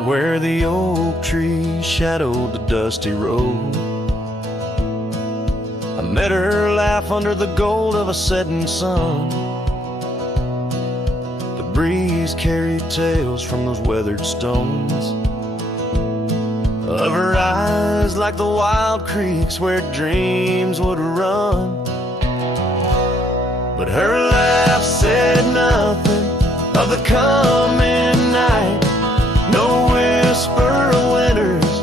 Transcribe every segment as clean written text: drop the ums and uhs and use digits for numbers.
out where the oak tree shadowed the dusty road. I met her laugh under the gold of a setting sun. The breeze carried tales from those weathered stones of her eyes, like the wild creeks where dreams would run. But her laugh said nothing of the coming night. No whisper of winters,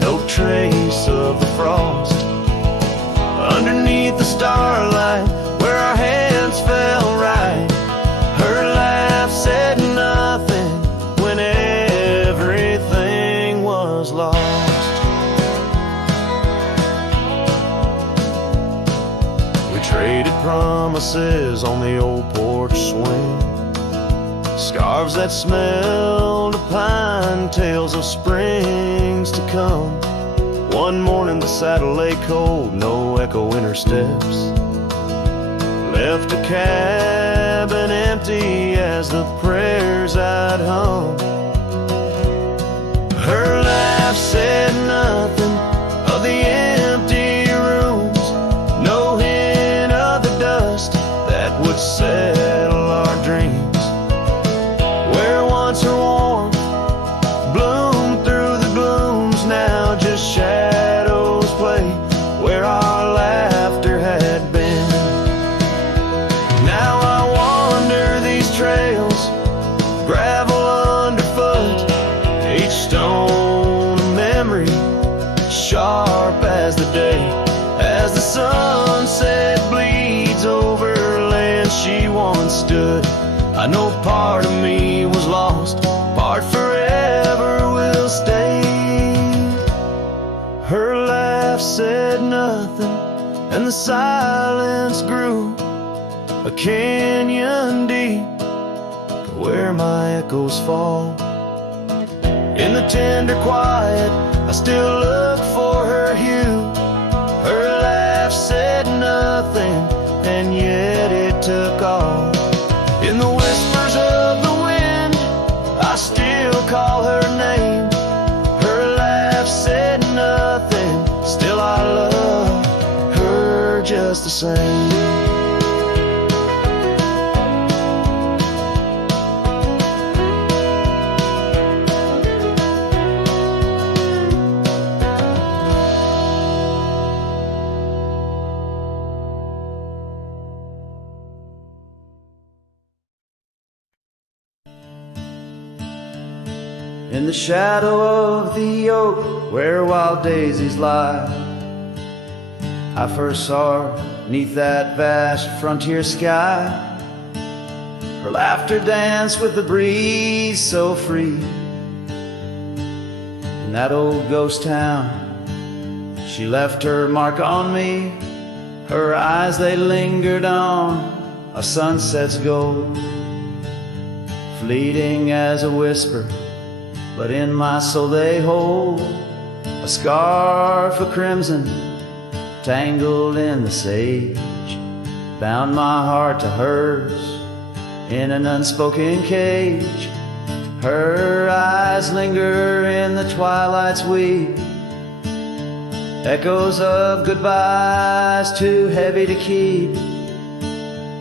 no trace of the frost. Underneath the starlight, where our hands fell right, her laugh said nothing when everything was lost. We traded promises on the old porch swing, scarves that smelled of pine, tales of springs to come. One morning the saddle lay cold, no echo in her steps, left a cabin empty as the prayers I'd hung. Her laugh said nothing of the empty rooms, no hint of the dust that would settle our dreams. Where once her warmth bloomed through the glooms, now just shadows play where our laughter had been. Now I wander these trails, gravel underfoot, each stone a memory, sharp as the day, as the sunset bleeds over land she once stood. I know part of me was lost, part forever will stay. Her laugh said nothing, and the silence grew a canyon deep where my echoes fall. In the tender quiet, I still look for her hue. Her laugh said nothing, and yet it took all. In the whispers of the wind, I still call her name. Her laugh said nothing, still I love her just the same. In the shadow of the oak where wild daisies lie, I first saw her 'neath that vast frontier sky. Her laughter danced with the breeze so free. In that old ghost town, she left her mark on me. Her eyes, they lingered on a sunset's gold, fleeting as a whisper, but in my soul they hold a scarf of crimson tangled in the sage, bound my heart to hers in an unspoken cage. Her eyes linger in the twilight's weep, echoes of goodbyes too heavy to keep.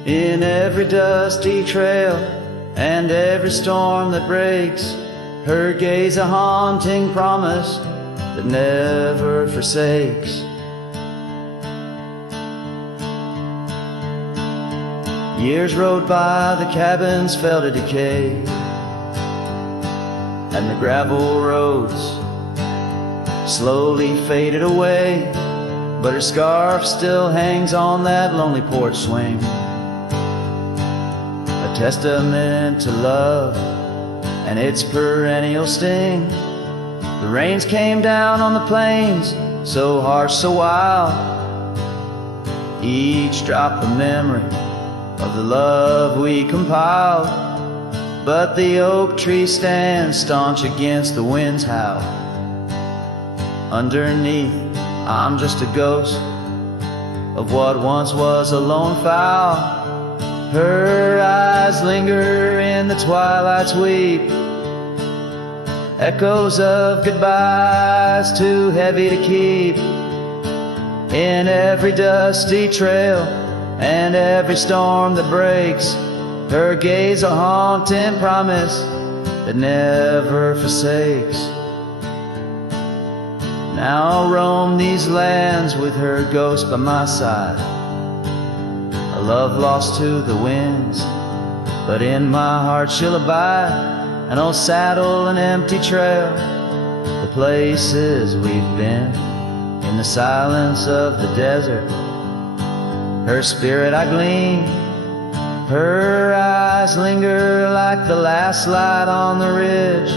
In every dusty trail and every storm that breaks, her gaze a haunting promise that never forsakes. Years rode by, the cabins fell to decay, and the gravel roads slowly faded away. But her scarf still hangs on that lonely porch swing, a testament to love and its perennial sting. The rains came down on the plains, so harsh, so wild, each drop a memory of the love we compiled. But the oak tree stands staunch against the wind's howl. Underneath, I'm just a ghost of what once was a lone fowl. Her eyes linger in the twilight's weep, echoes of goodbyes too heavy to keep. In every dusty trail and every storm that breaks, her gaze a haunting promise that never forsakes. Now I'll roam these lands with her ghost by my side, a love lost to the winds, but in my heart she'll abide. An old saddle, an empty trail, the places we've been, in the silence of the desert, her spirit I glean. Her eyes linger like the last light on the ridge,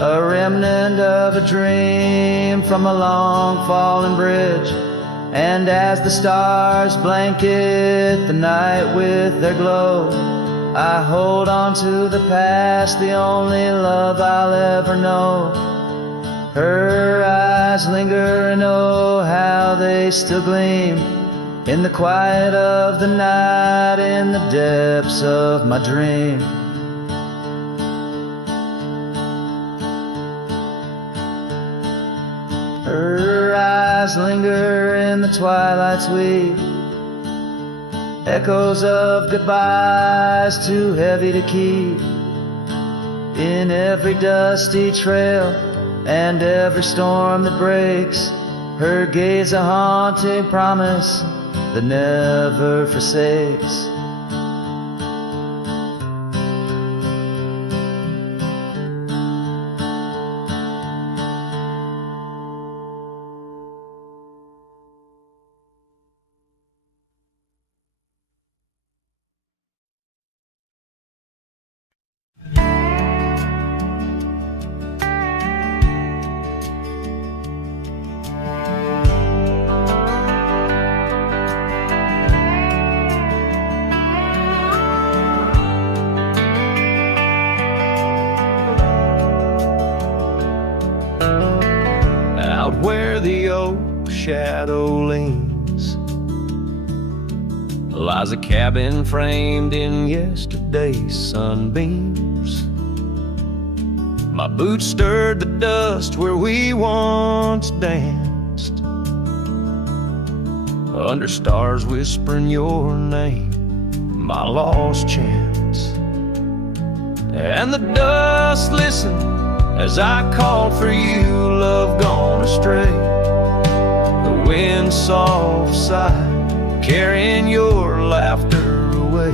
a remnant of a dream from a long fallen bridge. And as the stars blanket the night with their glow, I hold on to the past, the only love I'll ever know. Her eyes linger and oh, how they still gleam in the quiet of the night, in the depths of my dream. Her eyes linger in the twilight's weave, echoes of goodbyes too heavy to keep. In every dusty trail and every storm that breaks, her gaze a haunting promise that never forsakes. Where the old shadow leans lies a cabin framed in yesterday's sunbeams. My boots stirred the dust where we once danced, under stars whispering your name, my lost chance. And the dust listened as I called for you, love gone astray. The wind soft sigh, carrying your laughter away.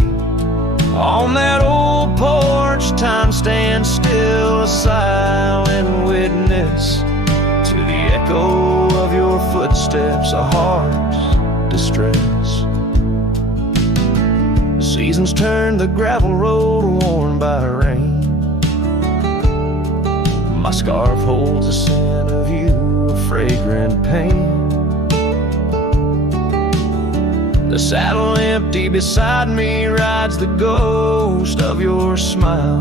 On that old porch, time stands still, a silent witness to the echo of your footsteps, a heart's distress. The seasons turn the gravel road worn by rain. My scarf holds the scent of you, a fragrant pain. The saddle empty beside me rides the ghost of your smile.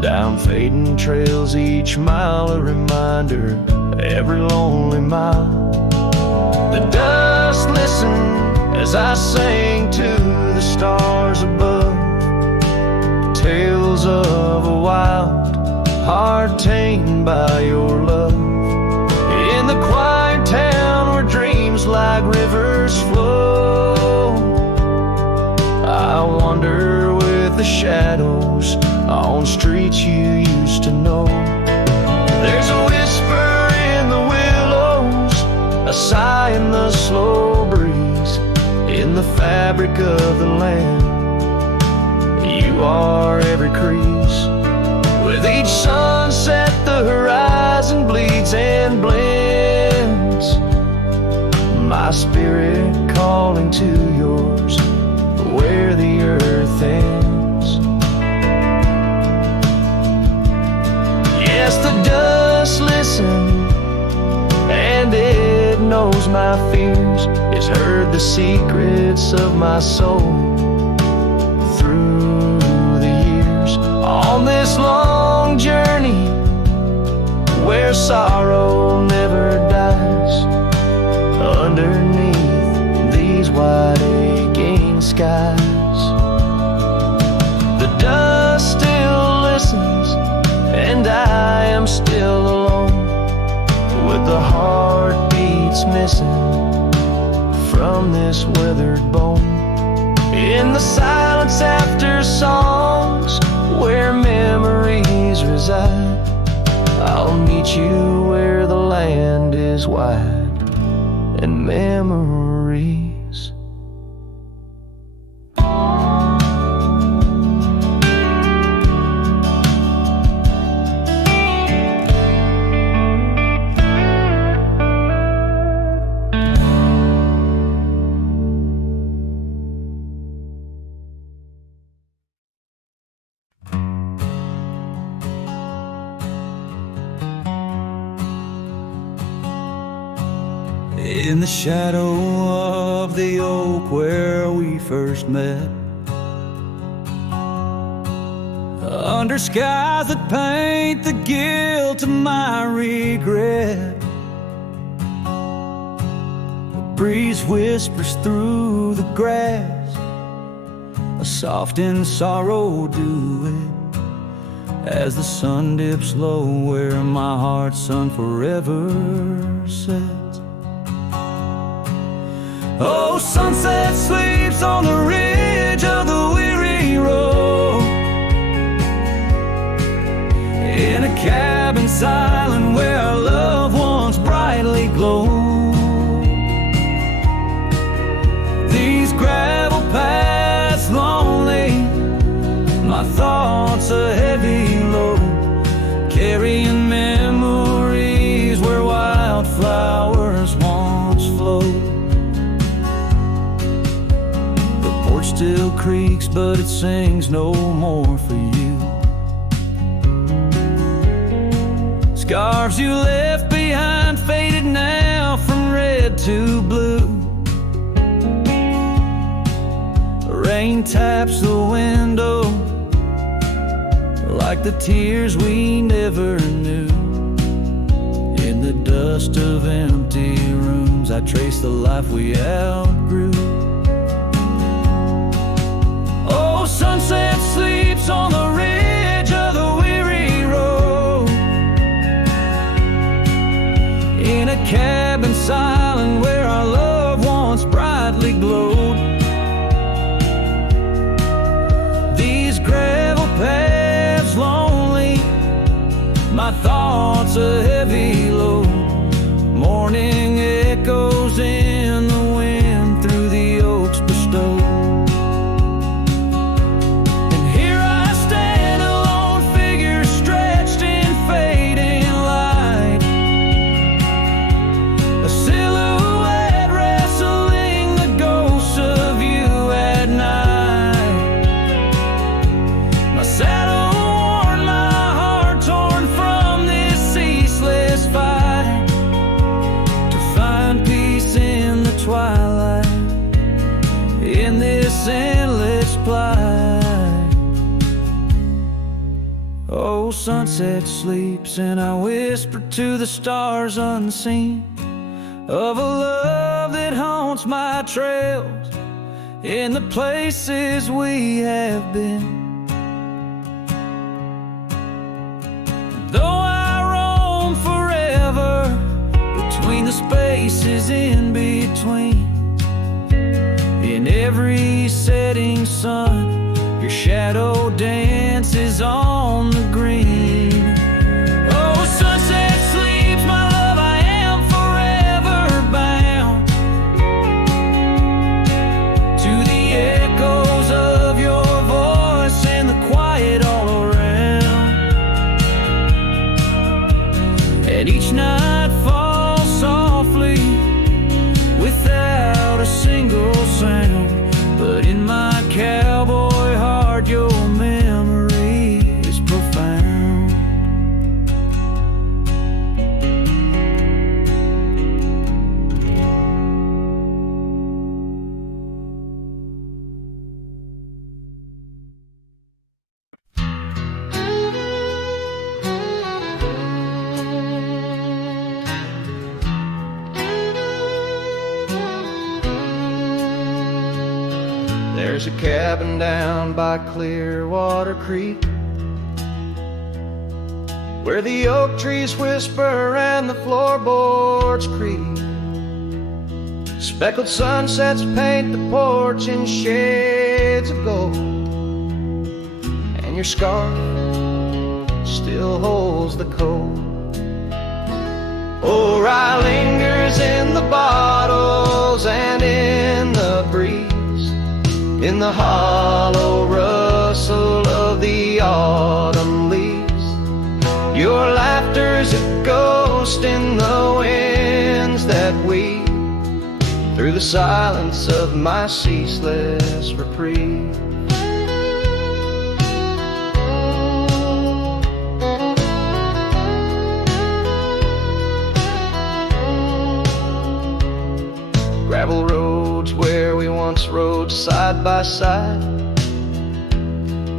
Down fading trails each mile, a reminder every lonely mile. The dust listened as I sang to the stars above, tales of a wild heart tamed by your love. In the quiet town where dreams like rivers flow, I wander with the shadows on streets you used to know. There's a whisper in the willows, a sigh in the slow breeze, in the fabric of the land. You are every crease. With each sunset the horizon bleeds and blends, my spirit calling to yours where the earth ends. Yes, the dust listens and it knows my fears. It's heard the secrets of my soul through the years. On this long journey where sorrow never dies, underneath these wide aching skies, the dust still listens and I am still what's missing from this weathered bone. In the silence after songs where memories reside, I'll meet you where the land is wide and memories. In the shadow of the oak where we first met, under skies that paint the guilt of my regret, the breeze whispers through the grass, a soft and sorrow duet, as the sun dips low where my heart's sun forever sets. Oh, sunset sleeps on the ridge of the weary road, in a cabin silent where our loved ones brightly glow. These gravel paths lonely, my thoughts a heavy load, carrying memories where wildflowers once flowed. Still creaks, but it sings no more for you. Scarves you left behind faded now from red to blue. Rain taps the window like the tears we never knew. In the dust of empty rooms, I trace the life we outgrew. Sunset sleeps on the ridge of the weary road, in a cabin silent where our loved ones brightly glowed. These gravel paths lonely, my thoughts a heavy load, morning echoes in the wind through the oaks bestowed. Endless plight. Oh, sunset sleeps and I whisper to the stars unseen of a love that haunts my trails in the places we have been. Though I roam forever between the spaces in between, in every setting sun, your shadow dances on the green. Oh, sunset sleeps, my love, I am forever bound to the echoes of your voice and the quiet all around. And each night falls softly without a single sound, but in my cowboy heart your memory is profound. There's a cabin down by Clearwater Creek where the oak trees whisper and the floorboards creak. Speckled sunsets paint the porch in shades of gold, and your scarf still holds the cold. Oh, rye lingers in the bottles and in the breeze, in the hollow rustle of the autumn leaves. Your laughter's a ghost in the winds that weave through the silence of my ceaseless reprieve. Gravel roads where we once rode side by side,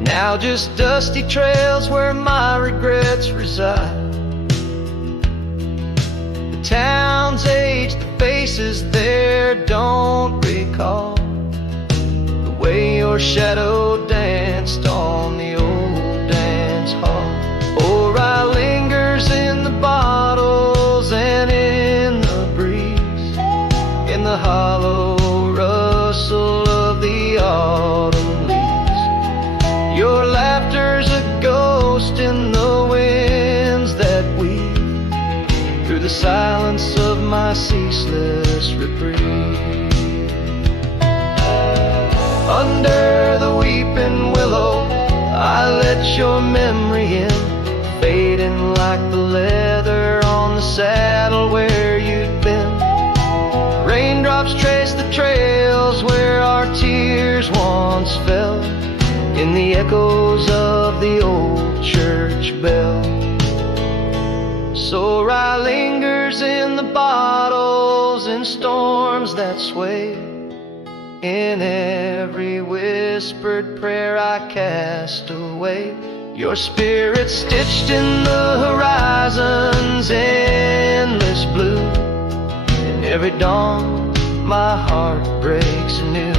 now just dusty trails where my regrets reside. The town's age, the faces there don't recall the way your shadow danced on the old dance hall. Oh, rye lingers in the bottles and in the breeze, in the hollow rustle of the autumn leaves. Your laughter's a ghost in the winds that weave through the silence of my ceaseless reprieve. Under the weeping willow, I let your memory in, fading like the leather on the saddle where you'd been. Raindrops trace the trails where our tears once fell, in the echoes of the old church bell. So rye lingers in the bottles, in storms that sway, in every whispered prayer I cast away. Your spirit stitched in the horizon's endless blue, and every dawn my heart breaks anew.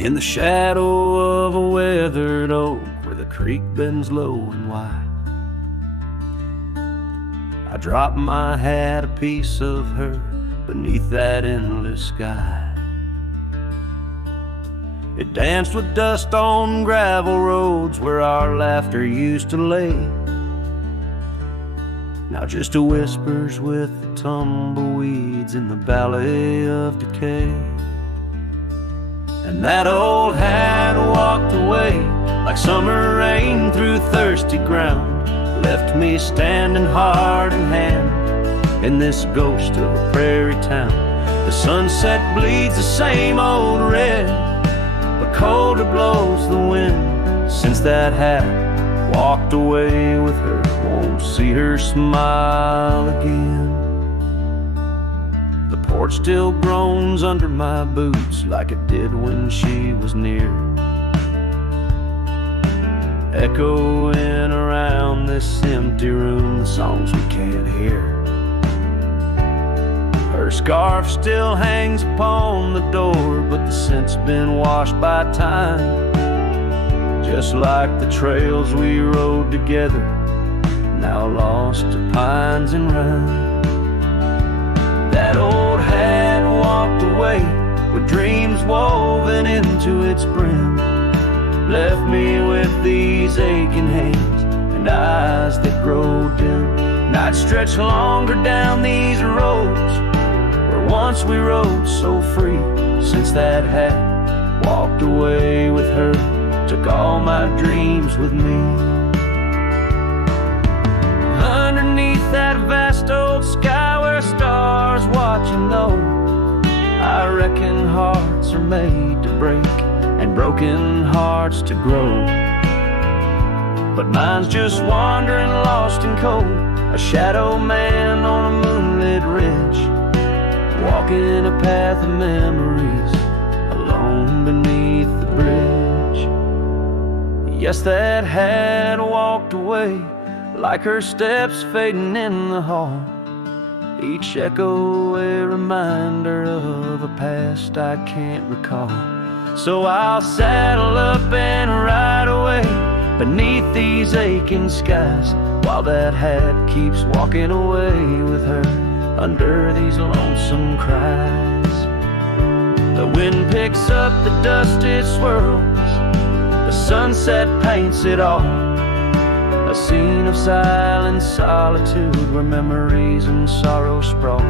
In the shadow of a weathered oak where the creek bends low and wide, I dropped my hat, a piece of her, beneath that endless sky. It danced with dust on gravel roads where our laughter used to lay, now just a whispers with the tumbleweeds in the valley of decay. And that old hat walked away like summer rain through thirsty ground, left me standing heart in hand in this ghost of a prairie town. The sunset bleeds the same old red, but colder blows the wind since that hat walked away with her. Won't see her smile again. The porch still groans under my boots like it did when she was near, echoing around this empty room the songs we can't hear. Her scarf still hangs upon the door, but the scent's been washed by time, just like the trails we rode together, now lost to pines and rime. That old hat walked away with dreams woven into its brim, left me with these aching hands and eyes that grow dim. Nights stretch longer down these roads where once we rode so free, since that hat walked away with her, took all my dreams with me. Underneath that vast old sky where stars watch and know, I reckon reckon hearts are made to break and broken hearts to grow. But mine's just wandering lost and cold, a shadow man on a moonlit ridge, walking a path of memories alone beneath the bridge. Yes, that had walked away like her steps fading in the hall, each echo a reminder of a past I can't recall. So I'll saddle up and ride away beneath these aching skies, while that hat keeps walking away with her under these lonesome cries. The wind picks up the dust it swirls, the sunset paints it all, a scene of silent solitude where memories and sorrow sprawl.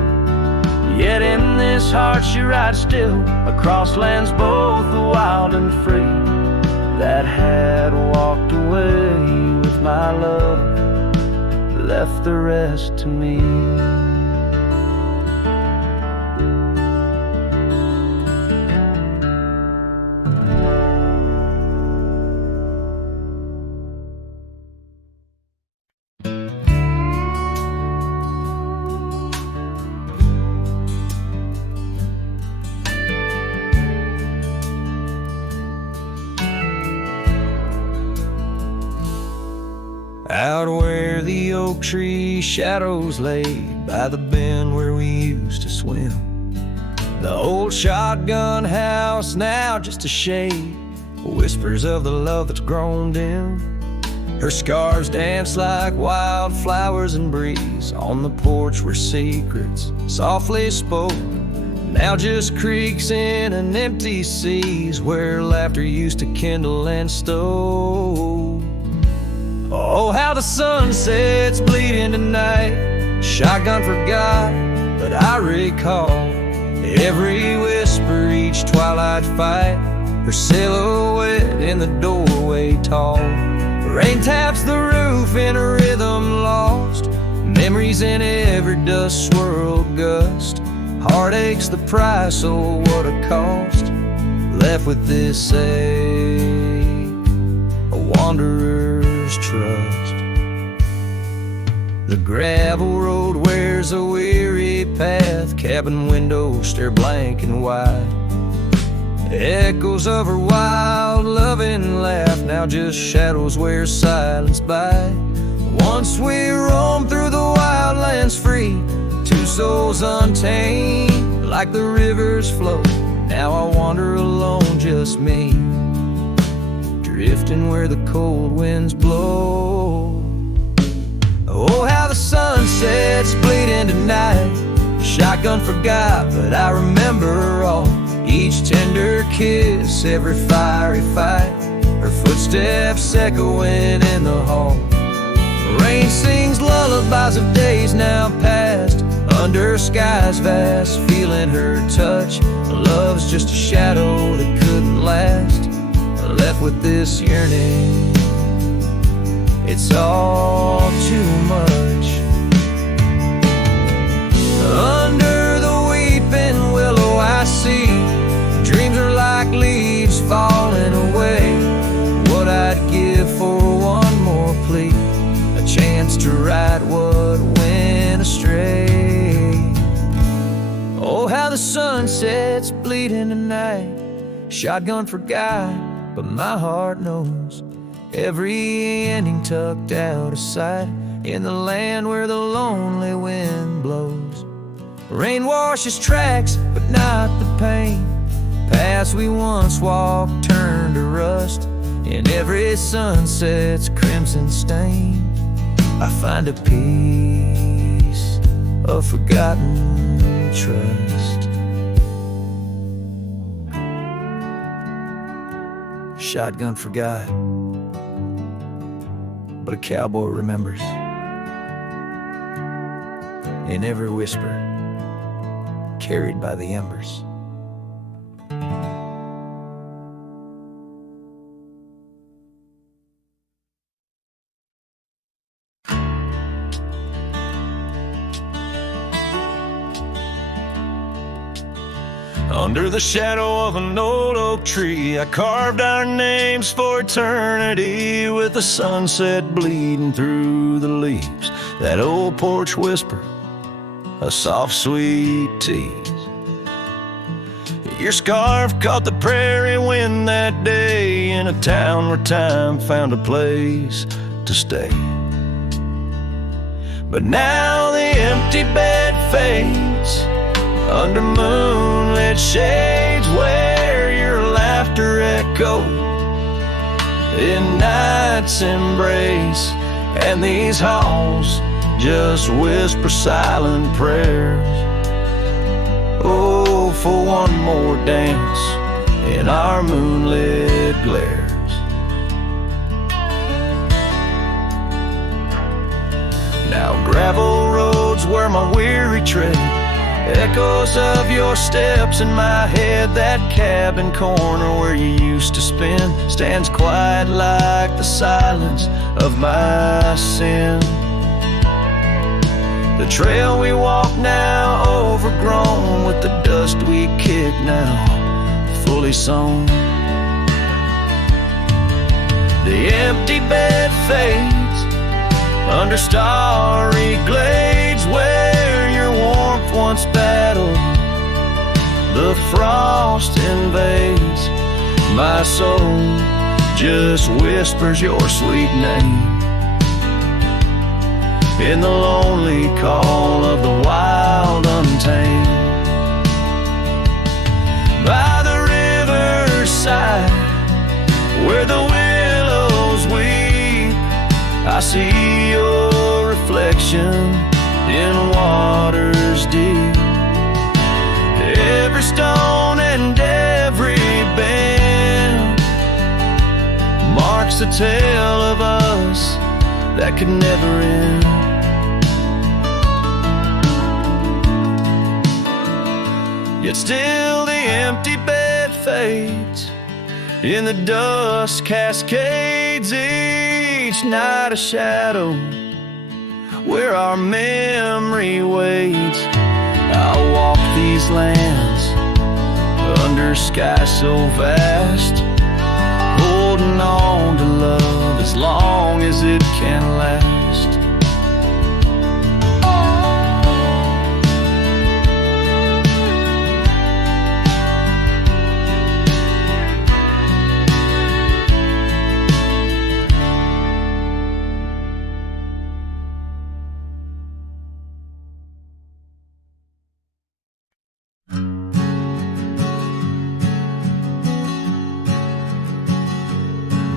Yet in this heart she rides still across lands both wild and free, that had walked away with my love, left the rest to me. Out where the oak tree shadows laid by the bend where we used to swim, the old shotgun house now just a shade, whispers of the love that's grown dim. Her scars dance like wildflowers in breeze on the porch where secrets softly spoke, now just creaks in an empty seas where laughter used to kindle and stow. Oh, how the sunset's bleeding tonight, shotgun forgot, but I recall every whisper, each twilight fight, her silhouette in the doorway tall. Rain taps the roof in a rhythm lost, memories in every dust swirled gust. Heartache's the price, oh what a cost, left with this a wanderer's trust. The gravel road wears a weary path, cabin windows stare blank and wide, echoes of her wild loving laugh, now just shadows where silence by. Once we roamed through the wildlands free, two souls untamed like the rivers flow, now I wander alone, just me, drifting where the cold winds blow. Oh, how the sunset's bleeding tonight, shotgun forgot, but I remember all, each tender kiss, every fiery fight, her footsteps echoing in the hall. Rain sings lullabies of days now past, under skies vast, feeling her touch. Love's just a shadow that couldn't last, left with this yearning, it's all too much. Under the weeping willow I see, dreams are like leaves falling away, what I'd give for one more plea, a chance to right what went astray. Oh, how the sunset's bleeding tonight, shotgun forgot, but my heart knows every ending tucked out of sight, in the land where the lonely wind blows. Rain washes tracks, but not the pain, paths we once walked turn to rust, in every sunset's crimson stain I find a piece of forgotten trust. Shotgun forgot, but a cowboy remembers, in every whisper carried by the embers. Under the shadow of an old oak tree, I carved our names for eternity, with the sunset bleeding through the leaves. That old porch whisper, a soft, sweet tease. Your scarf caught the prairie wind that day, in a town where time found a place to stay. But now the empty bed fades under moonlit shades, where your laughter echoed in night's embrace, and these halls just whisper silent prayers. Oh, for one more dance in our moonlit glares. Now gravel roads where my weary tread, echoes of your steps in my head. That cabin corner where you used to spend stands quiet like the silence of my sin. The trail we walk now overgrown, with the dust we kick now fully sown. The empty bed fades under starry glades, where your warmth once battled the frost invades. My soul just whispers your sweet name in the lonely call of the wild untamed. By the riverside where the willows weep, I see your reflection in waters deep. Every stone and every bend marks the tale of us that could never end. Yet still the empty bed fades, in the dust cascades each night a shadow where our memory waits. I'll walk these lands under sky so vast, holding on to love as long as it can last.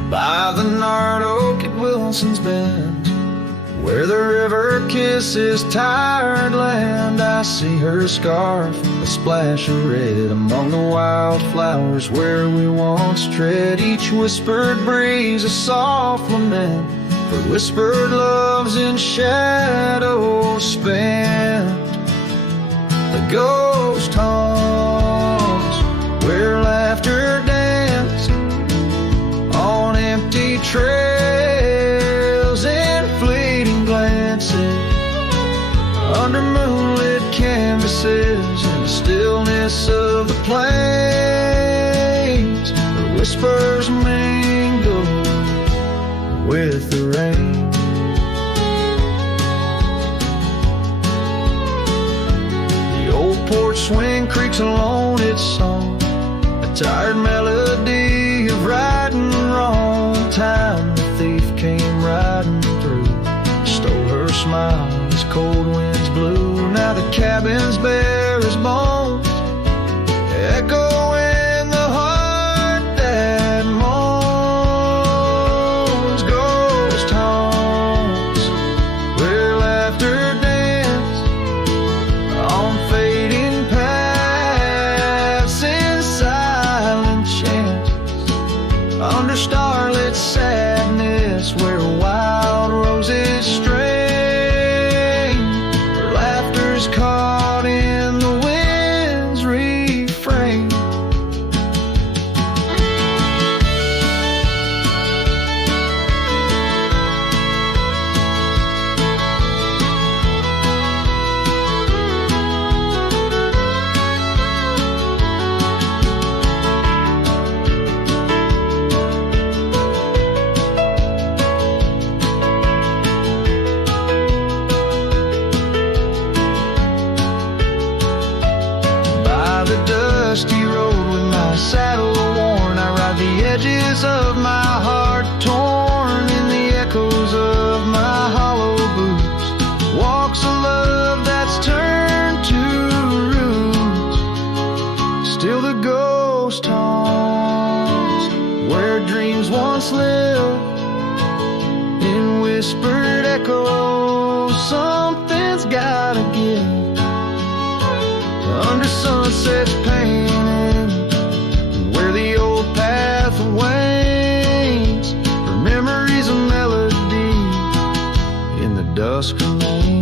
By the gnarled oak at Wilson's Bend, where the river kisses tired land, I see her scarf, a splash of red among the wildflowers where we once tread. Each whispered breeze a soft lament for whispered loves in shadows spent. The ghost haunts where laughter danced on empty trails and fleeting glances under moonlit canvases, in the stillness of the plains. The whispers mingle with the rain. The old porch swing creaks alone its song, a tired melody of right and wrong. Time the thief came riding through, stole her smile as cold winds blew. Now the cabin's bare as bones, echo in the heart that moans. Ghost haunts where laughter danced on fading paths in silent parts of my heart torn in the echoes of my hollow boots. Walks of love that's turned to roots. Still the ghost haunts where dreams once lived. In whispered echoes, something's gotta give. Under sunsets painted, where the old path wanes, for memories of melody in the dusk remains.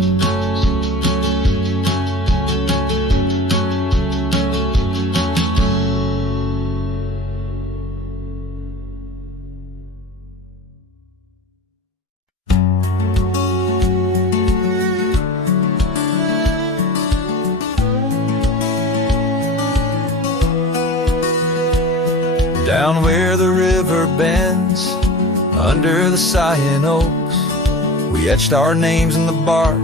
Down where the river bends, under the sighing oaks, we etched our names in the bark,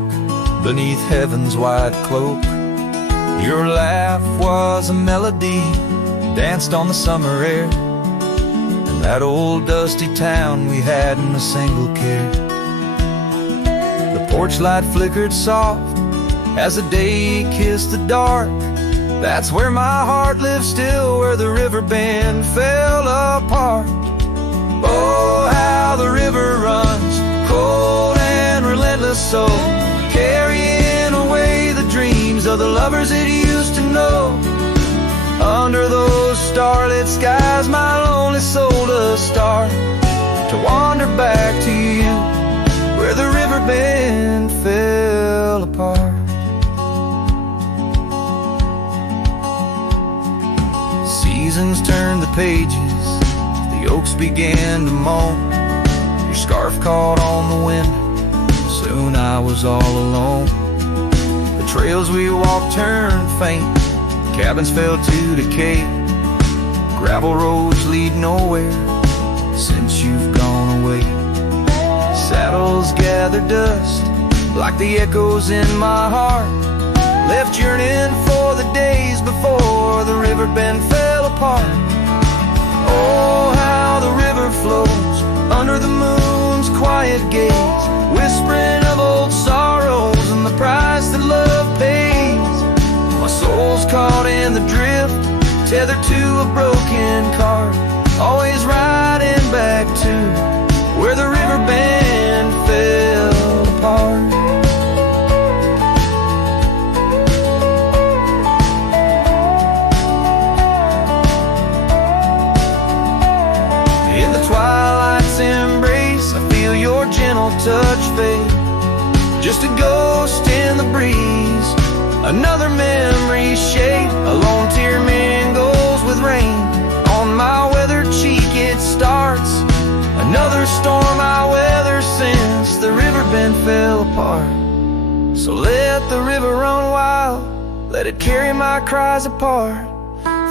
beneath heaven's wide cloak. Your laugh was a melody, danced on the summer air, in that old dusty town we hadn't a single care. The porch light flickered soft, as the day kissed the dark. That's where my heart lives still, where the river bend fell apart. Oh, how the river runs, cold and relentless, so carrying away the dreams of the lovers it used to know. Under those starlit skies, my lonely soul does start to wander back to you, where the river bend fell apart. Seasons turned the pages, the oaks began to moan. Your scarf caught on the wind, soon I was all alone. The trails we walked turned faint, cabins fell to decay. Gravel roads lead nowhere since you've gone away. Saddles gather dust like the echoes in my heart, left yearning for the days before the river bend fell apart. Oh, how the river flows under the moon's quiet gaze, whispering of old sorrows and the price that love pays. My soul's caught in the drift, tethered to a broken cart, always riding back to where the river bend fell apart. Twilight's embrace, I feel your gentle touch fade, just a ghost in the breeze, another memory shade. A lone tear mingles with rain on my weathered cheek, it starts another storm I weather since the river bend fell apart. So let the river run wild, let it carry my cries apart,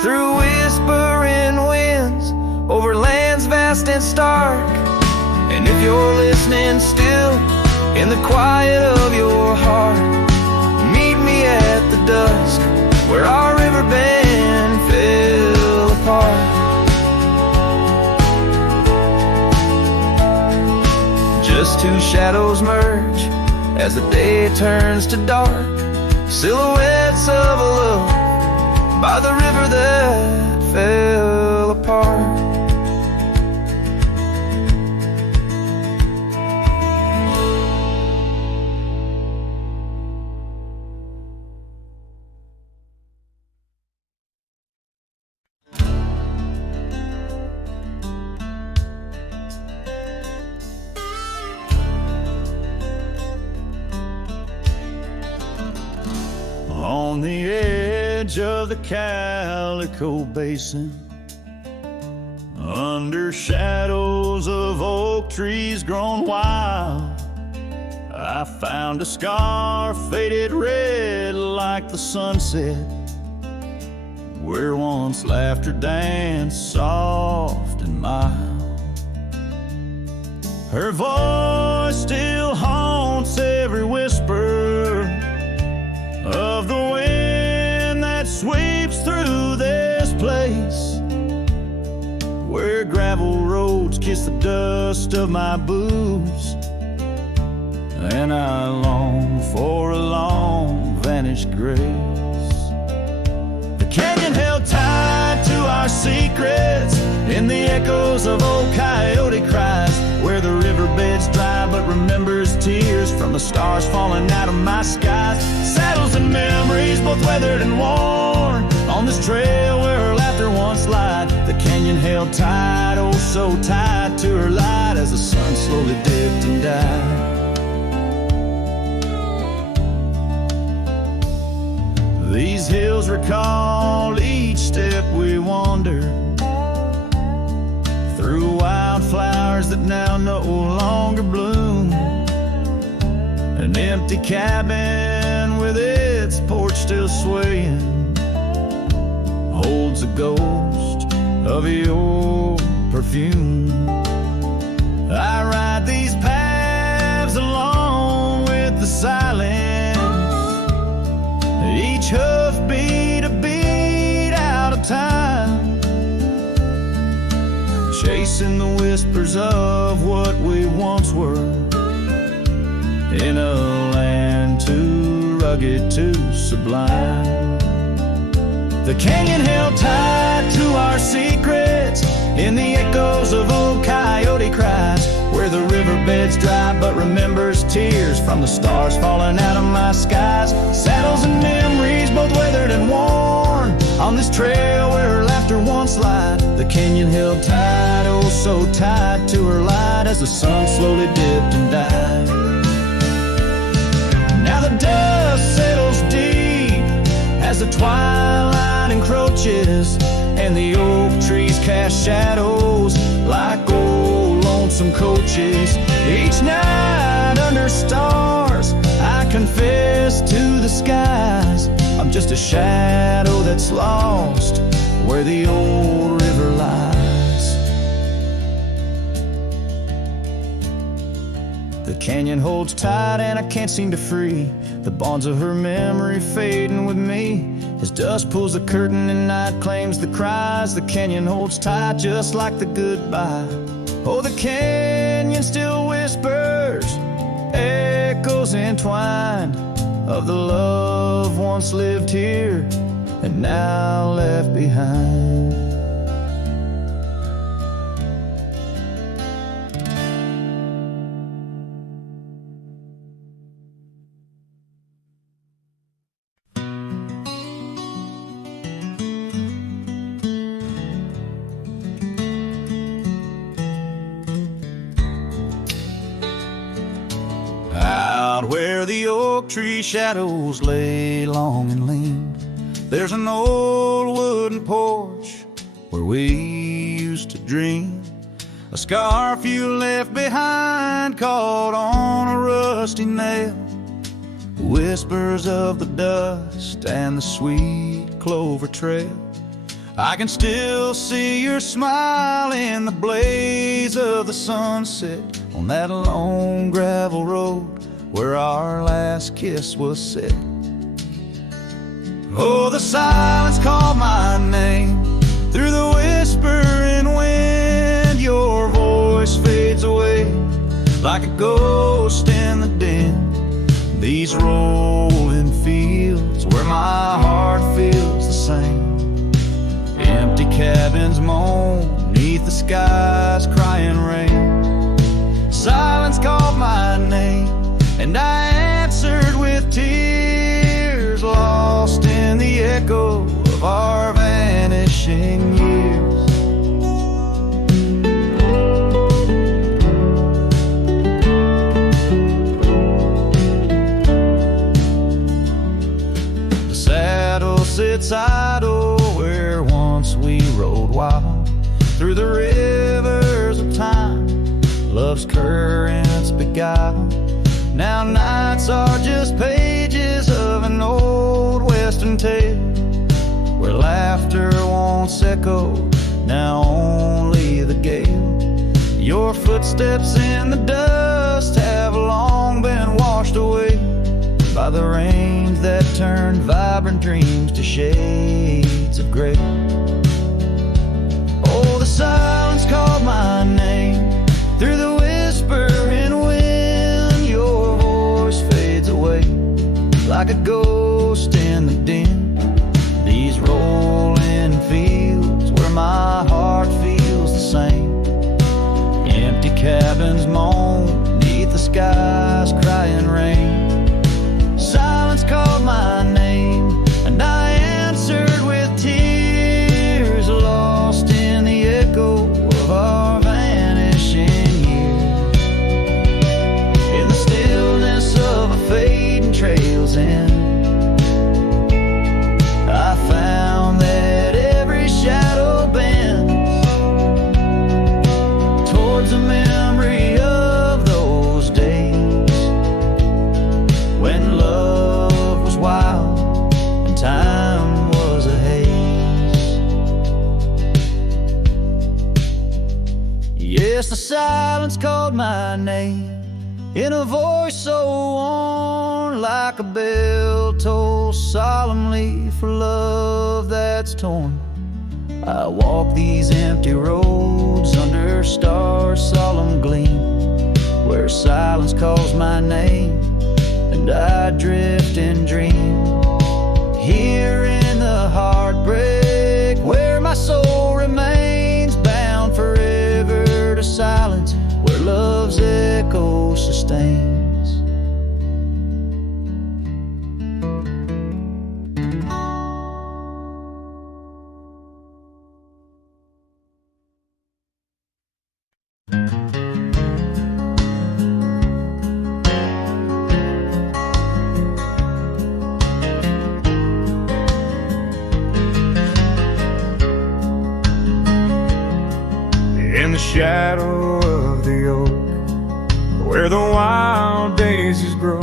through whispering winds, over lands vast and stark. And if you're listening still, in the quiet of your heart, meet me at the dusk, where our river bend fell apart. Just two shadows merge as the day turns to dark, silhouettes of a love by the river that fell apart. On the edge of the Calico Basin, under shadows of oak trees grown wild, I found a scar faded red like the sunset, where once laughter danced soft and mild. Her voice still haunts every whisper of the wind that sweeps through this place, where gravel roads kiss the dust of my boots. And I long for a long vanished grace. The canyon held tight to our secrets in the echoes of old coyote cries, where the riverbed's dry but remembers tears from the stars falling out of my skies. Saddles and memories both weathered and worn on this trail where her laughter once lied. The canyon held tight, oh so tight to her light, as the sun slowly dipped and died. These hills recall each step we wander through wildflowers that now no longer bloom. An empty cabin with its porch still swaying holds a ghost of your perfume. I ride these paths along with the silence, each hoofbeat a beat out of time, chasing the whispers of what we once were, in a land too rugged, too sublime. The canyon held tight to our secrets in the echoes of old coyote cries, where the riverbed's dry but remembers tears from the stars falling out of my skies. Saddles and memories both weathered and worn on this trail where her laughter once lied. The canyon held tight, oh so tight to her light, as the sun slowly dipped and died. Now the dust settles deep as the twilight encroaches, and the oak trees cast shadows like old lonesome coaches. Each night under stars I confess to the skies, I'm just a shadow that's lost where the old river lies. The canyon holds tight and I can't seem to free the bonds of her memory fading with me. As dusk pulls the curtain and night claims the cries, the canyon holds tight just like the goodbye. Oh, the canyon still whispers, echoes entwined of the love once lived here and now left behind. Out where the oak tree shadows lay long and lean, there's an old wooden porch where we used to dream. A scarf you left behind caught on a rusty nail, whispers of the dust and the sweet clover trail. I can still see your smile in the blaze of the sunset on that lone gravel road where our last kiss was set. Oh, the silence called my name through the whispering wind. Your voice fades away like a ghost in the din. These rolling fields where my heart feels the same. Empty cabins moan neath the sky's crying rain. Silence called my name and I answered with tears, lost in the echo of our vanishing years. The saddle sits idle where once we rode wild through the rivers of time, love's currents beguile. Now nights are just pages of an old western tale, where laughter once echoed, now only the gale. Your footsteps in the dust have long been washed away by the rains that turned vibrant dreams to shades of gray. Oh, the silence heart feels the same. Empty cabins moan beneath the sky's crying rain. Silence called my name, and I answered with tears, lost in the echo of our vanishing years. In the stillness of a fading trail's end, I found that every shadow bends towards a memory of those days when love was wild and time was a haze. Yes, the silence called my name in a voice so worn, like a bell toll solemnly for love that's torn. I walk these empty roads under stars' solemn gleam, where silence calls my name and I drift and dream. Here in the heartbreak, where my soul remains bound forever to silence, where love's echo sustains. In the shadow of the oak, where the wild daisies grow,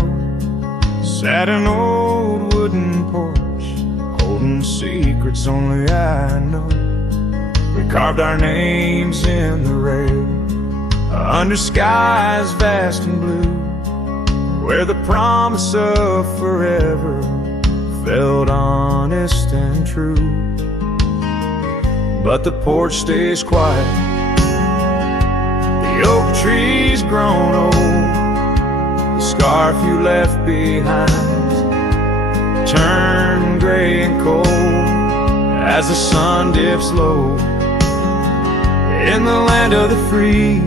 sat an old wooden porch, holding secrets only I know. We carved our names in the rail, under skies vast and blue, where the promise of forever felt honest and true. But the porch stays quiet, the oak tree's grown old, the scarf you left behind turned gray and cold as the sun dips low. In the land of the free,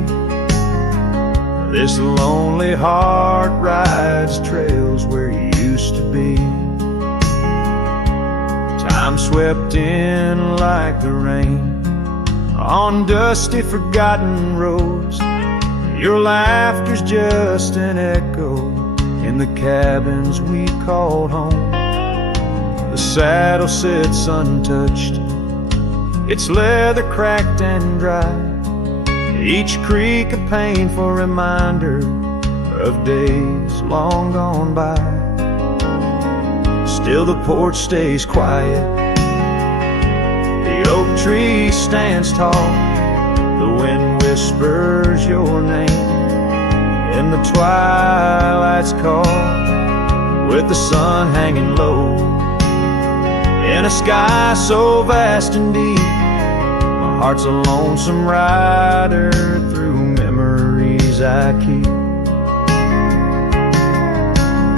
this lonely heart rides trails where you used to be. Time swept in like the rain on dusty forgotten roads. Your laughter's just an echo in the cabins we called home. The saddle sits untouched, its leather cracked and dry, each creak a painful reminder of days long gone by. Still the porch stays quiet, the oak tree stands tall, the wind whispers your name in the twilight's call, with the sun hanging low in a sky so vast and deep. My heart's a lonesome rider through memories I keep.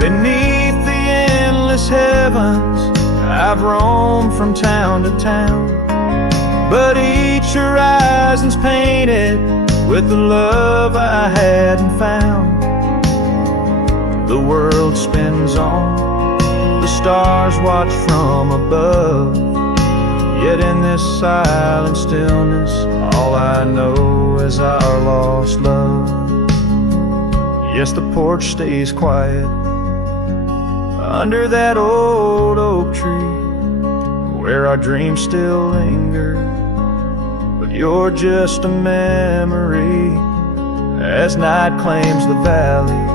Beneath the endless heavens, I've roamed from town to town, but each horizon's painted with the love I hadn't found. The world spins on, the stars watch from above, yet in this silent stillness, all I know is our lost love. Yes, the porch stays quiet under that old oak tree, where our dreams still linger, but you're just a memory as night claims the valley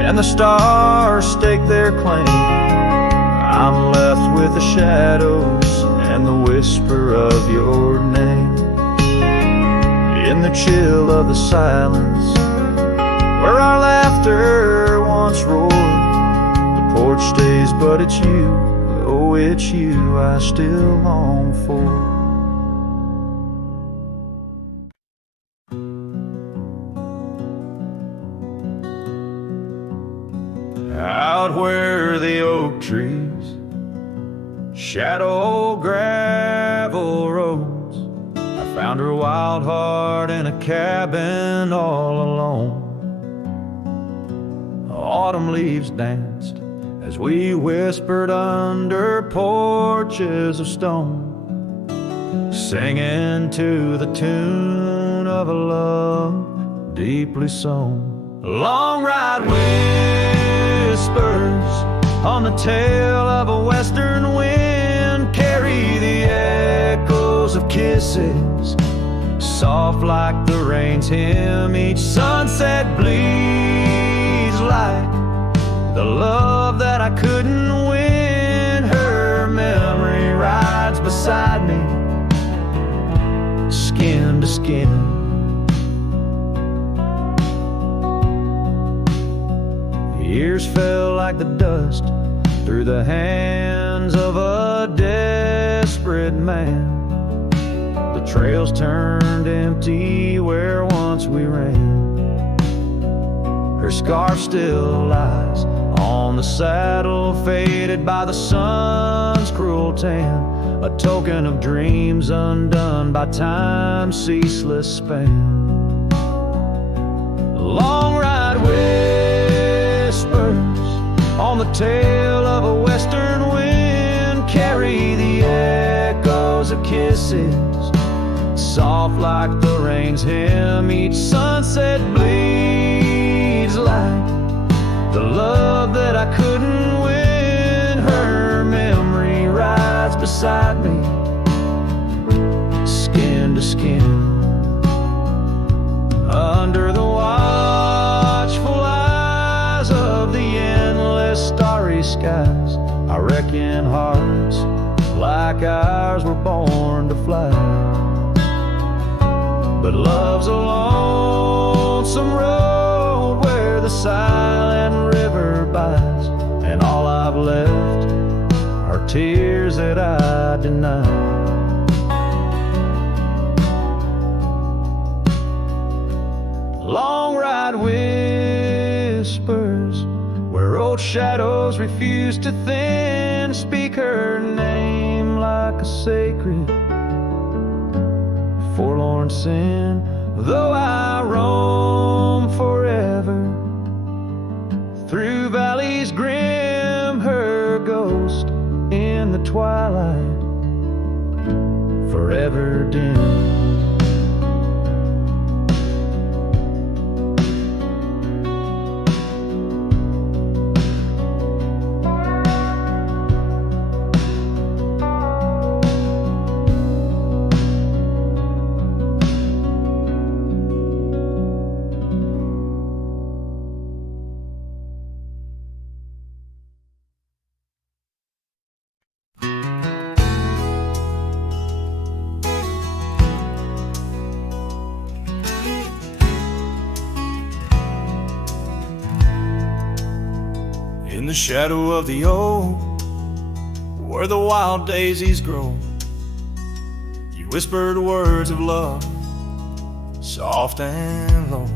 and the stars stake their claim. I'm left with the shadows and the whisper of your name. In the chill of the silence, where our laughter once roared, the porch stays, but it's you, oh it's you I still long for. Out where the oak trees shadow gravel roads, found her wild heart in a cabin all alone. Autumn leaves danced as we whispered under porches of stone, singing to the tune of a love deeply sown. Long ride whispers on the tail of a western wind carry the echoes of kisses, soft like the rain's hymn. Each sunset bleeds like the love that I couldn't win. Her memory rides beside me, skin to skin. Years fell like the dust through the hands of a desperate man. The trails turned empty where once we ran. Her scarf still lies on the saddle, faded by the sun's cruel tan, a token of dreams undone by time's ceaseless span. Long ride whispers on the tail of a western wind carry the echoes of kisses, soft like the rain's hymn. Each sunset bleeds like the love that I couldn't win. Her memory rides beside me, skin to skin. Under the watchful eyes of the endless starry skies, I reckon hearts like ours were born to fly. But love's a lonesome road where the silent river bides, and all I've left are tears that I deny. Long ride whispers where old shadows refuse to thin, speak her name like a sacred forlorn sin. Though I roam forever through valleys grim, her ghost in the twilight forever dim. In the shadow of the oak, where the wild daisies grow, you whispered words of love, soft and low.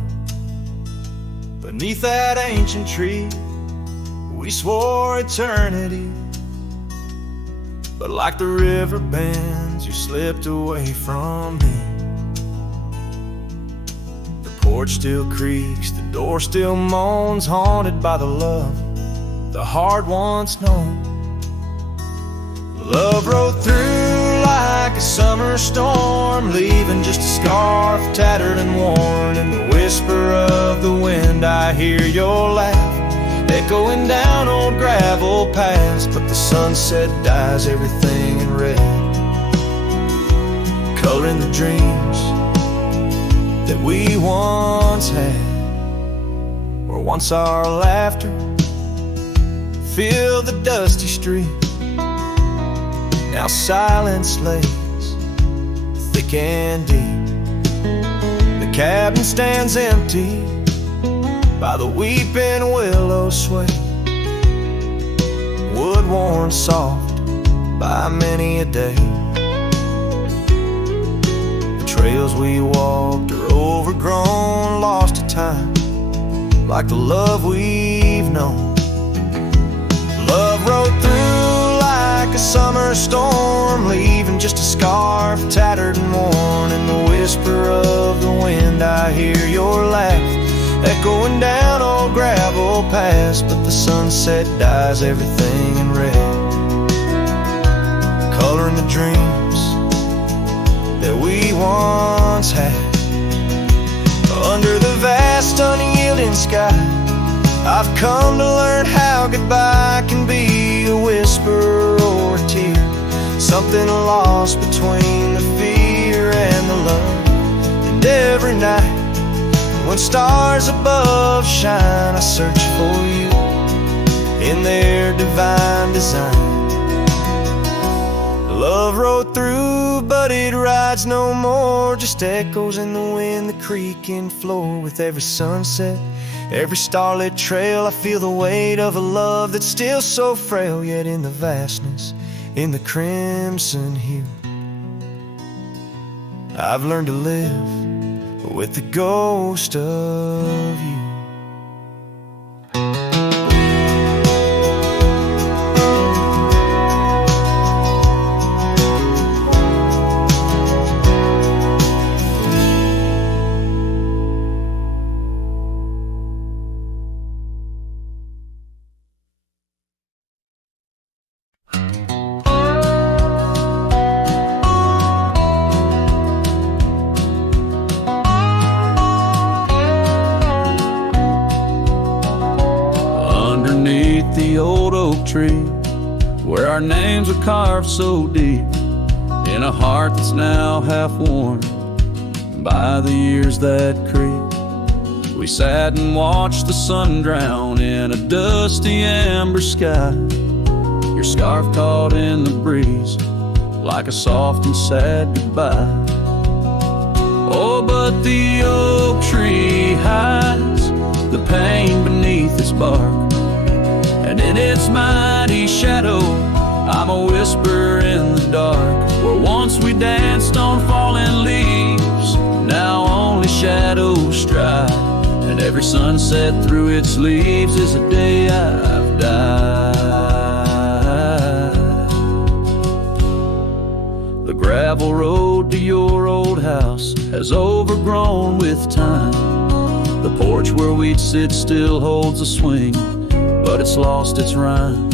Beneath that ancient tree, we swore eternity, but like the river bends, you slipped away from me. The porch still creaks, the door still moans, haunted by the love the heart once known. Love rode through like a summer storm, leaving just a scarf tattered and worn. In the whisper of the wind I hear your laugh echoing down old gravel paths. But the sunset dyes everything in red, coloring the dreams that we once had, where once our laughter filled the dusty street. Now silence lays thick and deep. The cabin stands empty by the weeping willow sway, wood worn soft by many a day. The trails we walked are overgrown, lost to time, like the love we've known. Love rode through like a summer storm, leaving just a scarf tattered and worn. In the whisper of the wind. I hear your laugh echoing down old gravel paths, but the sunset dyes everything in red, coloring the dreams that we once had. Under the vast unyielding sky, I've come to learn how goodbye can be a whisper or a tear, something lost between the fear and the love. And every night when stars above shine, I search for you in their divine design. Love rode through, but it rides no more, just echoes in the wind, the creaking floor. With every sunset, every starlit trail, I feel the weight of a love that's still so frail, yet in the vastness, in the crimson hue, I've learned to live with the ghost of you. The old oak tree, where our names were carved so deep in a heart that's now half worn by the years that creep. We sat and watched the sun drown in a dusty amber sky, your scarf caught in the breeze like a soft and sad goodbye. Oh, but the oak tree hides the pain beneath its bark, and in its mighty shadow, I'm a whisper in the dark. Where once we danced on falling leaves, now only shadows stride, and every sunset through its leaves is a day I've died. The gravel road to your old house has overgrown with time. The porch where we'd sit still holds a swing, but it's lost its rhyme.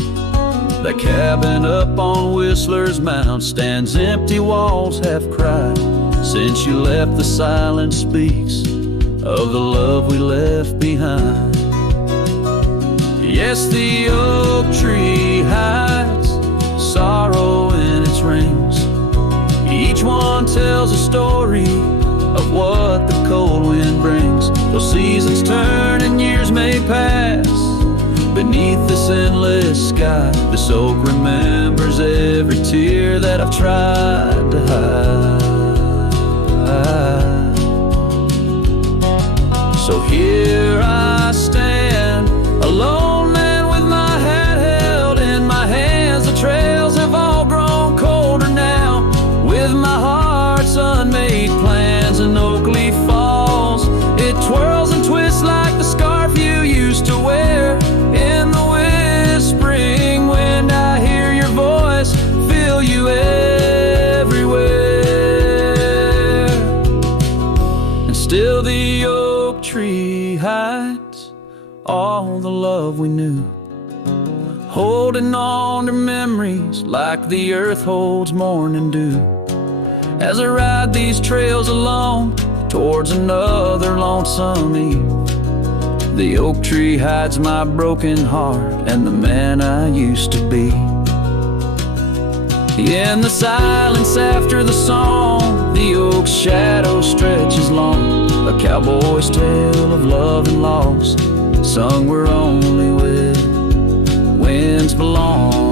That cabin up on Whistler's Mound stands empty, walls have cried. Since you left, the silence speaks of the love we left behind. Yes, the oak tree hides sorrow in its rings. Each one tells a story of what the cold wind brings. Though seasons turn and years may pass, beneath this endless sky, this oak remembers every tear that I've tried to hide. So here I stand, a lone man with my hat held in my hands. The trails have all grown colder now, with my heart's unmade plans. And oak leaf falls, it twirls and twists like the scarf you used to wear. In the whispering wind, I hear your voice, feel you everywhere. And still the oak tree hides all the love we knew, holding on to memories like the earth holds morning dew. As I ride these trails alone towards another lonesome eve, the oak tree hides my broken heart and the man I used to be. In the silence after the song, the oak's shadow stretches long, a cowboy's tale of love and loss, sung where only winds belong.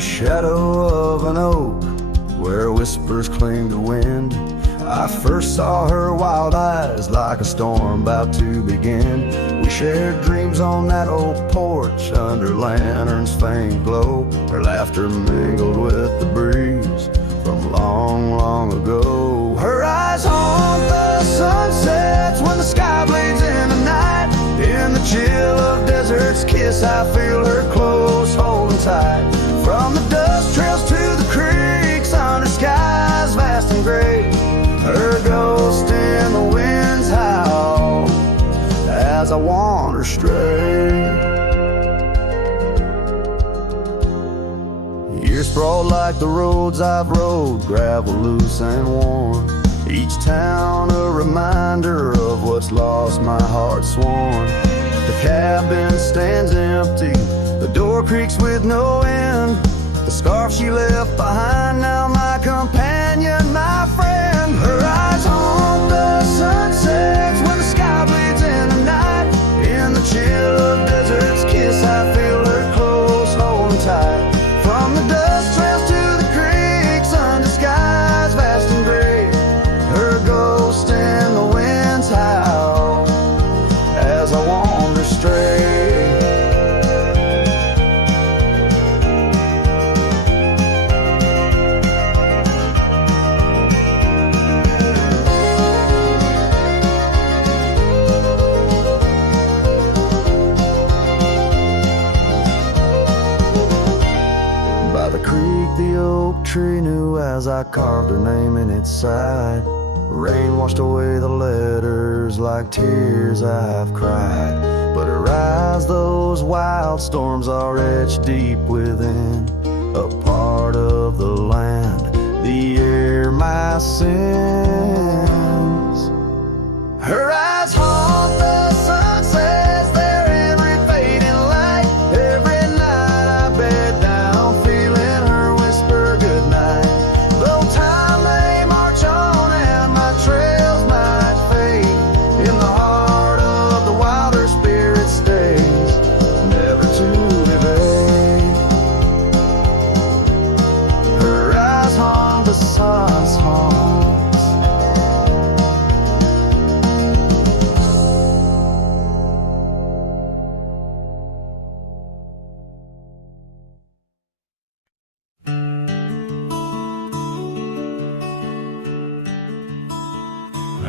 Shadow of an oak where whispers cling to wind, I first saw her wild eyes like a storm about to begin. We shared dreams on that old porch under lanterns' faint glow. Her laughter mingled with the breeze from long, long ago. Her eyes haunt the sunsets when the sky bleeds in the night. In the chill of desert's kiss, I feel her close, holding tight. From the dust trails to the creeks, under skies vast and gray, her ghost in the wind's howl as I wander stray. Years sprawl like the roads I've rode, gravel loose and worn. Each town a reminder of what's lost, my heart sworn. The cabin stands empty, the door creaks with no end. The scarf she left behind, now my companion, my friend. Her eyes haunt the sunsets when the sky bleeds in the night. In the chill of desert's kiss, I feel her close, holding tight. From the dust trails to the creeks, under skies vast and gray, her ghost in the wind's howl as I wander stray. Tree knew as I carved her name in its side. Rain washed away the letters like tears I've cried. But her eyes, those wild storms are etched deep within. A part of the land, the air, my sins. Her eyes haunt the sunsets, their every fading light. Every night I bed down, feeling her whisper goodnight. Though time may march on and my trails might fade, in the heart of the wilder spirit stays, never to evade. Her eyes haunt the sun's haunts.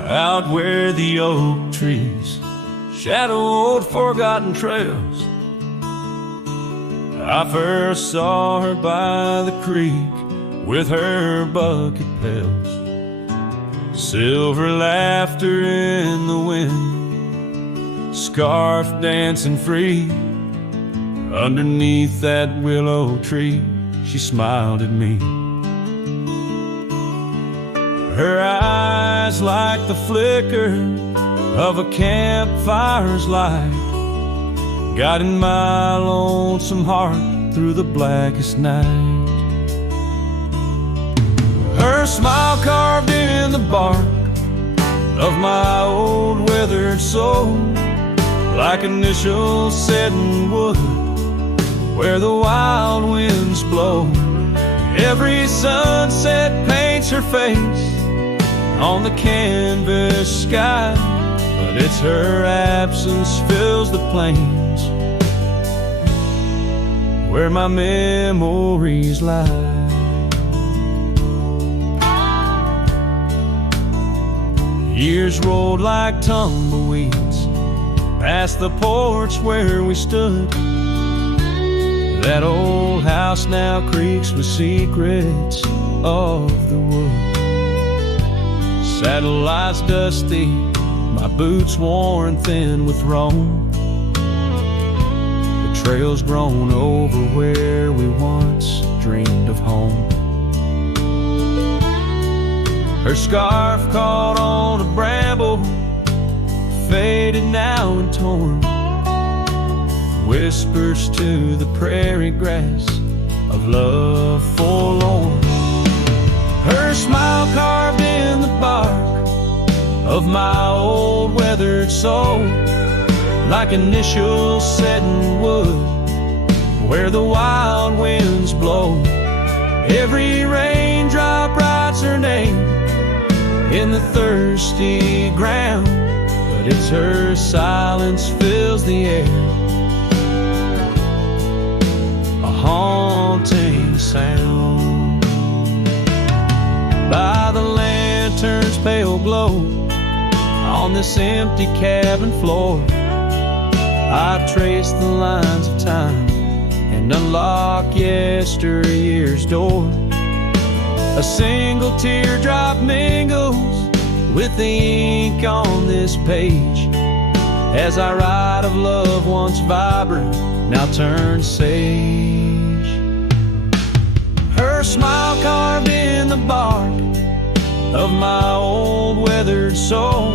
Out where the oak trees shadow old forgotten trails, I first saw her by the creek with her bucket pails. Silver laughter in the wind, scarf dancing free. Underneath that willow tree, she smiled at me. Her eyes like the flicker of a campfire's light, guiding my lonesome heart through the blackest night. Her smile carved in the bark of my old weathered soul, like initials set in wood where the wild winds blow. Every sunset paints her face on the canvas sky, but it's her absence fills the plains where my memories lie. Years rolled like tumbleweeds past the porch where we stood. That old house now creaks with secrets of the wood. Satellites dusty, my boots worn thin with Rome. The trails grown over where we once dreamed of home. Her scarf caught on a bramble, faded now and torn. Whispers to the prairie grass of love forlorn. Her smile carved in the bark of my old weathered soul, like initials set in wood where the wild winds blow. Every raindrop writes her name in the thirsty ground, but it's her silence fills the air, a haunting sound. By the lantern's pale glow on this empty cabin floor, I trace the lines of time and unlock yesteryear's door. A single teardrop mingles with the ink on this page as I write of love once vibrant, now turned sage. Her smile carved in the bark of my old weathered soul,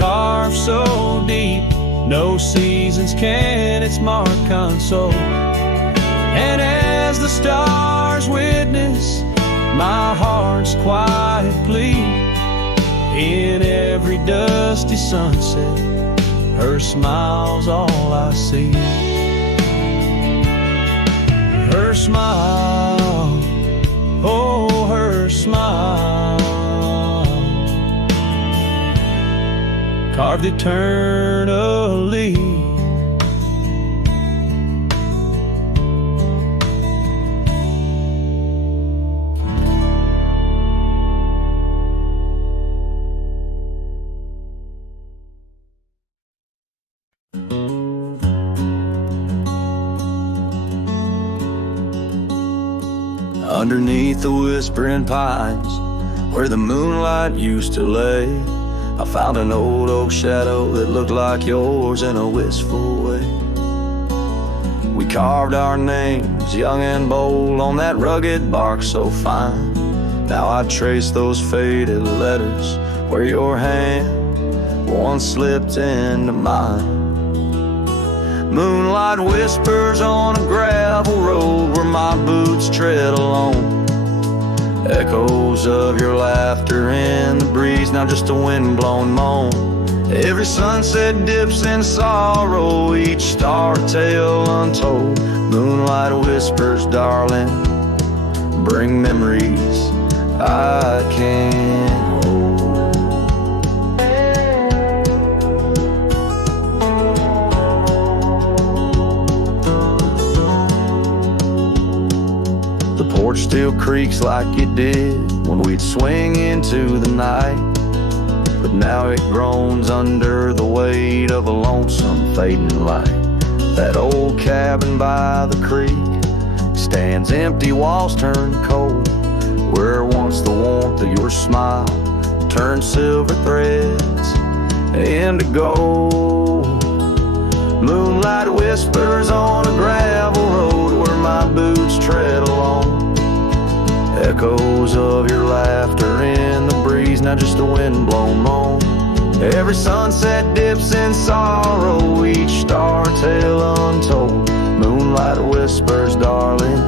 carved so deep no seasons can its mark console. And as the stars witness my heart's quiet plea, in every dusty sunset her smile's all I see. Her smile, oh her smile, carved eternally. Underneath the whispering pines, where the moonlight used to lay, I found an old oak shadow that looked like yours in a wistful way. We carved our names, young and bold, on that rugged bark so fine. Now I trace those faded letters where your hand once slipped into mine. Moonlight whispers on a gravel road where my boots tread alone. Echoes of your laughter in the breeze, now just a wind-blown moan. Every sunset dips in sorrow, each star tale untold. Moonlight whispers, darling, bring memories I can't hold. The porch still creaks like it did when we'd swing into the night, but now it groans under the weight of a lonesome fading light. That old cabin by the creek stands empty, walls turn cold, where once the warmth of your smile turned silver threads into gold. Moonlight whispers on a gravel road where my boots tread along. Echoes of your laughter in the breeze, now just a wind-blown moan. Every sunset dips in sorrow, each star tale untold. Moonlight whispers, darling,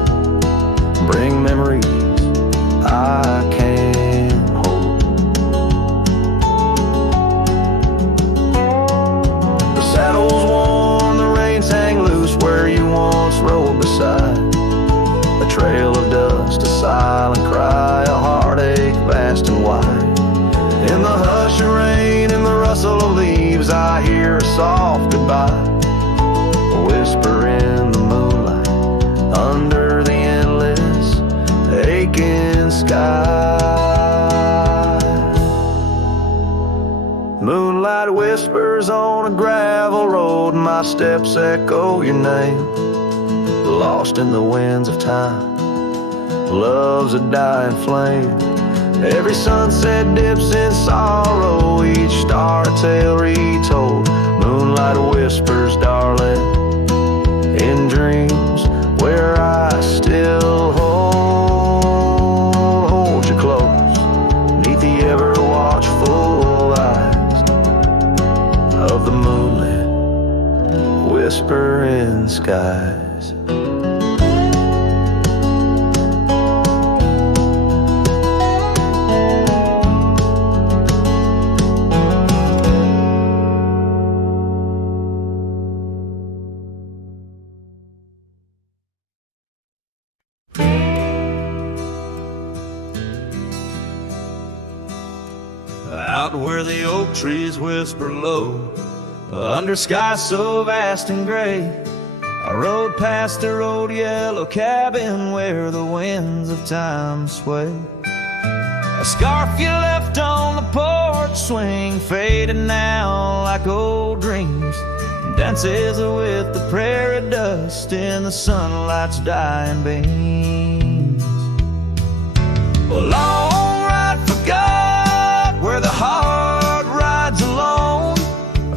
bring memories I can't hold. The saddle's worn, the reins hang loose where you once rode beside. A trail of dust, a silent cry, a heartache vast and wide. In the hush of rain, in the rustle of leaves, I hear a soft goodbye, a whisper in the moonlight, under the endless aching sky. Moonlight whispers on a gravel road, my steps echo your name. Lost in the winds of time, love's a dying flame. Every sunset dips in sorrow, each star tale retold. Moonlight whispers, darling, in dreams where I still hold you close, neath the ever watchful eyes of the moonlit whispering skies. trees whisper low, under skies so vast and gray. I rode past their old yellow cabin where the winds of time sway. A scarf you left on the porch swing, faded now like old dreams. Dances with the prairie dust in the sunlight's dying beams. A long ride forgot where the heart rides alone,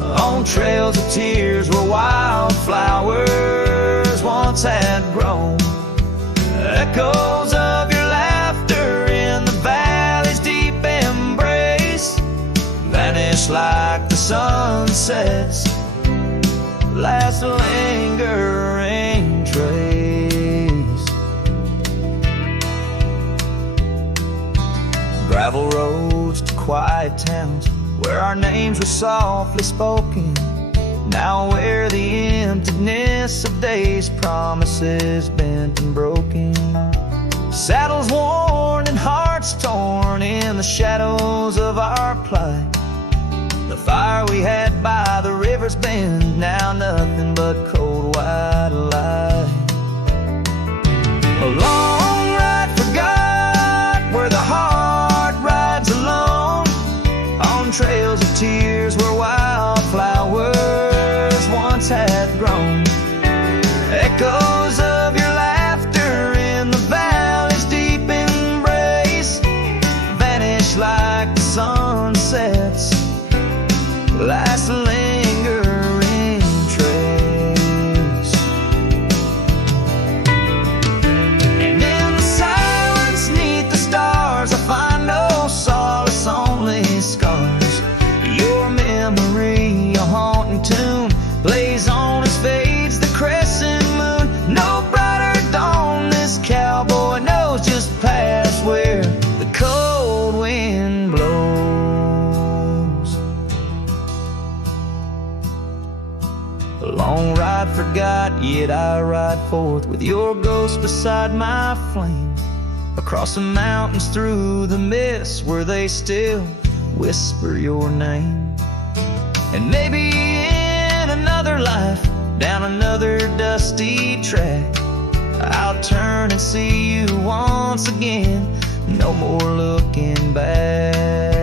on trails of tears where wildflowers once had grown. Echoes of your laughter in the valley's deep embrace vanish like the sunset's last lingering trace. Gravel roads to quiet towns where our names were softly spoken, now where the emptiness of days' promises bent and broken. Saddles worn and hearts torn in the shadows of our plight. The fire we had by the river's bend, now nothing but cold white light. A long ride forgot where the heart rides alone, on trails of tears where wildflowers once had grown. Echoes of your laughter in the valley's deep embrace vanish like the sunset's last lingering trace. And in the silence neath the stars I find no solace, only scars. Your memory, a haunting tune, plays on as fades the crescent moon. No brighter dawn, this cowboy knows just past where the cold wind blows. A long ride forgot, yet I ride forth with your ghost beside my flame, across the mountains through the mist where they still whisper your name. And maybe in another life, down another dusty track, I'll turn and see you once again, no more looking back.